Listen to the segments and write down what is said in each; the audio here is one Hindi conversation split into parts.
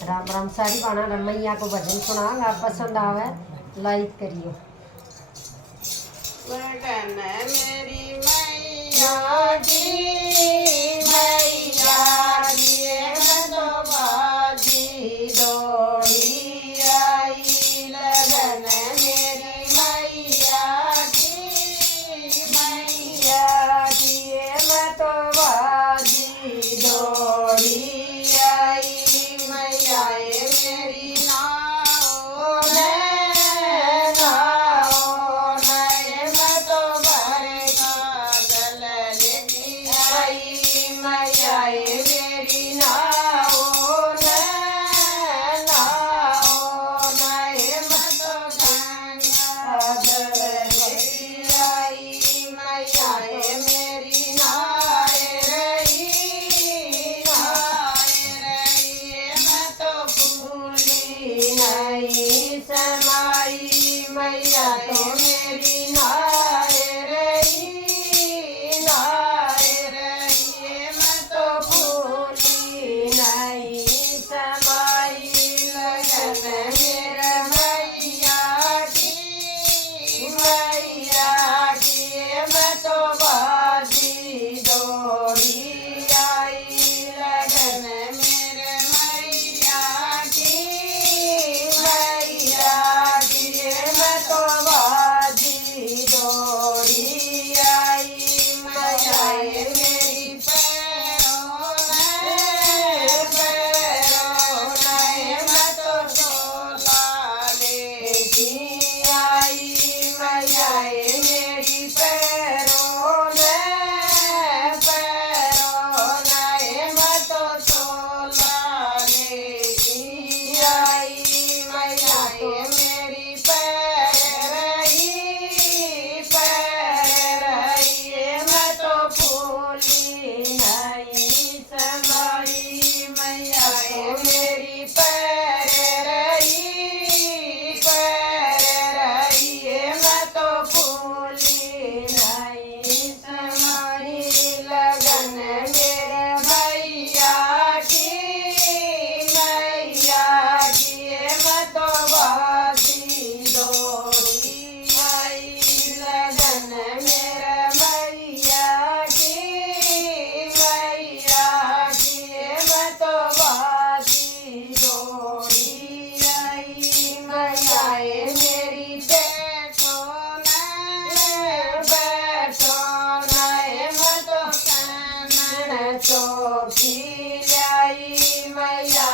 राम राम साड़ी बाना मैया को भजन सुनांग। आप पसंद आवे लाइक करियो। लगन मेरी मैया की, मैया की मैं तो बाजी दौड़ी आई। लगन मेरी मैया की, मैया की मैं तो बाजी दौड़ी आई। मैया मेरी नाओ समाई। मैया तो मेरी नाए रही, नाए रही मैं तो भूली नहीं समाई। लगन मेरा मैया की, मैया की मैं तो बाजी दौड़ी आई। लगन मेरे मैया की, मैया की मैं तो बाजी दौड़ी आई। मैया मेरी पैरों मैं तो तोला लेती आई। मैया मेरी पैरों मैं तो तोला लेती आई। मैया तो मेरी पैर रही मैं तो भूली नहीं समाई। मैया तो मेरी पैर रही मैं तो भूली नहीं समाई। लगन मेरे भैया की, मैया की मैं तो बाजी दौड़ी आई। लगन मेरे मैया की, मैया की मैं तो बाजी दौड़ी आई। मैया मेरी बैठो मैं तो कान चौकी लाई। मैया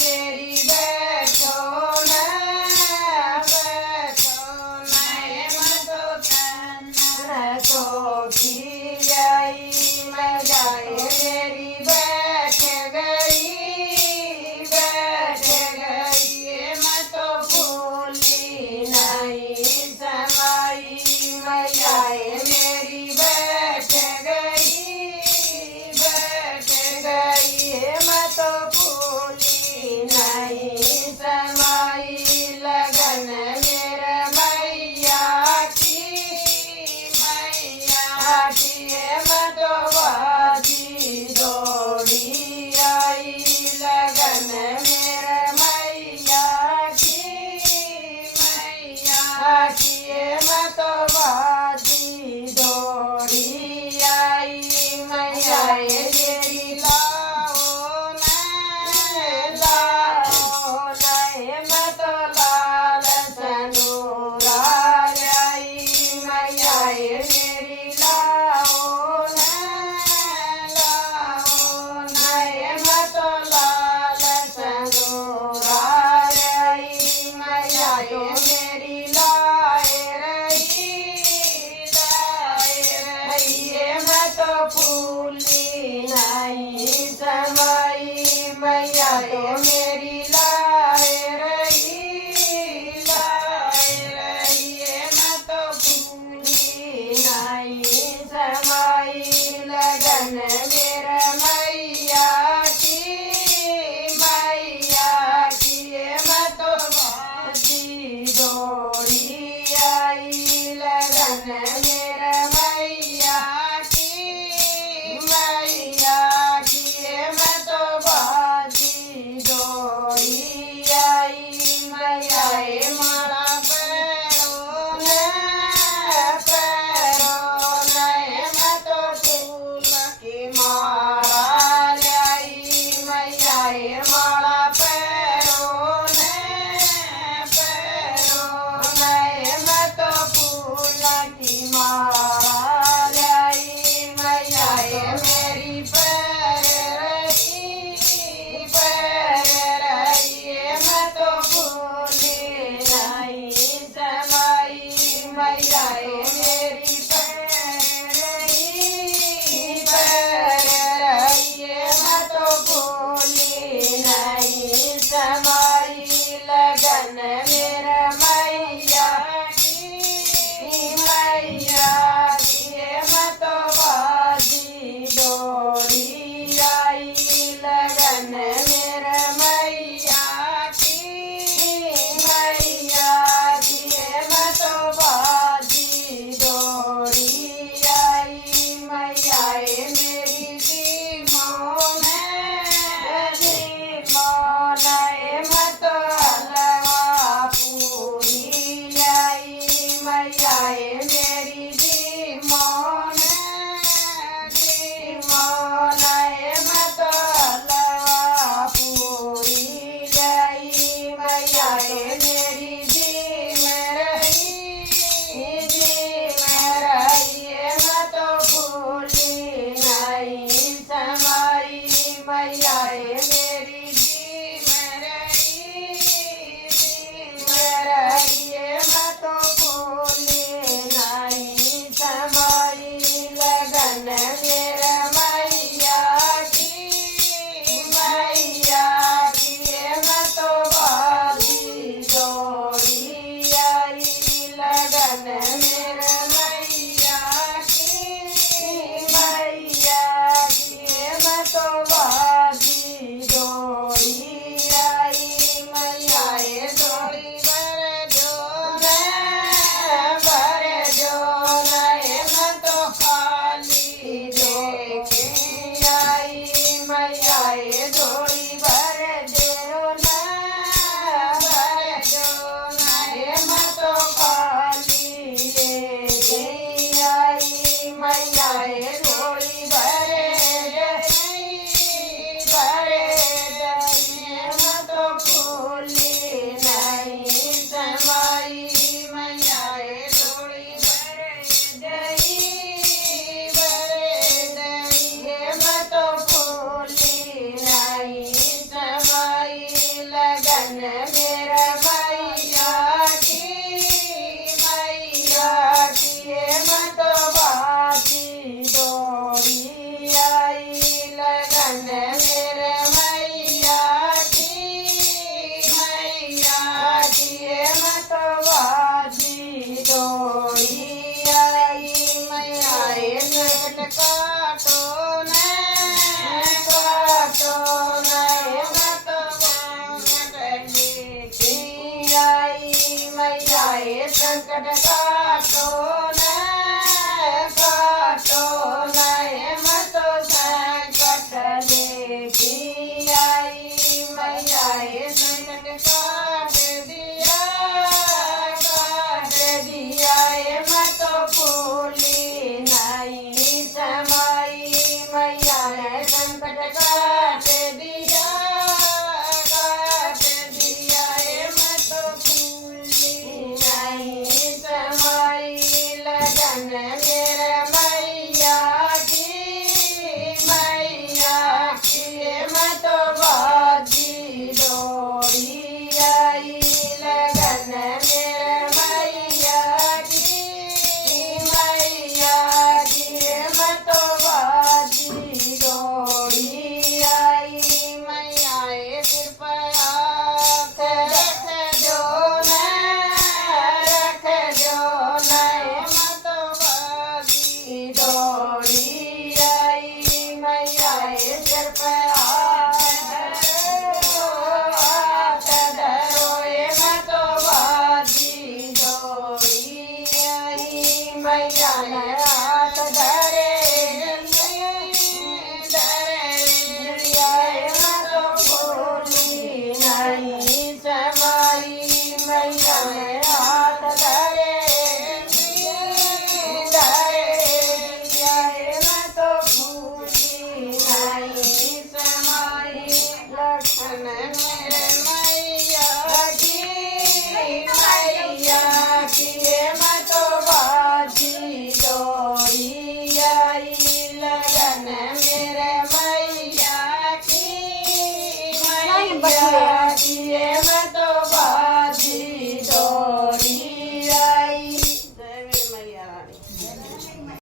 मेरी बैठो मैं तो कान चौकी लाई। मैया मेरी बैठ गई मैं तो भूली नहीं समाई। मैया मेरी बैठ गई मैं तो भूली नहीं समाई। लगन मेरे मैया की, मैया की मैं तो बाजी दौड़ी आई। लगन मेरे मैया की, मैया की मैं तो बाजी दौड़ी आई। मैया मेरी लाओ मैं तो लाल संदूरा लाई। मैया मेरी लाओ मैं तो लाल संदूरा लाई। मैया तो मेरी लाए रही मैं तो भूली नहीं समाई। मैया तो मेरी लाए रही मैं तो भूली नहीं समाई। लगन मेरा मैया की, मैया की मैं तो बाजी दौड़ी आई। लगन मेरा मैया की, मैया की मैं तो बाजी दौड़ी आए माला पैरो नए मैं तो फूल की माला लाई मैया मेरी पैर रही मैं तो भूली नहीं समाई मैया मेरी पैर रही मैं तो भूली नहीं समाई लगन मेरा मैया की मैं तो बाजी डोरी आई लगन मेरा मैया की मैं तो बाजी डोरी आई मैया मेरी जी मोन मैं तो हलवा पूरी आई मैया मेरी जी मोन मैं तो हलवा पूरी आई मैया मेरी जी में रही मैं तो भूली नहीं समाई मैया मेरी जी में रही मैं तो भूली नहीं समाई लगन मेरा मैया की मैं तो बाजी डोरी आई लगन मेरा मैया की मैं तो बाजी डोरी आई मैया डोरी भर जो मैं तो खाली देखी आई मैया डोरी भर जो मैं तो खाली देखी आई मैया डोरी भरे मैं तो भूली नहीं समाई मैया डोरी मैं तो भूली नहीं समाई लगन मेरा मैया की मैं तो बाजी डोरी आई लगन मेरे मैया की मैं तो बाजी डोरी आई मैया नट काटो मैं तो नट लेके आई मैया संकट काटो मैं तो संकट लेके आई मैया संकट काट दिया मैं तो भूली नहीं समाई मैया संकट काट दिया मैं तो भूली नहीं समाई बच्चे दिए में तो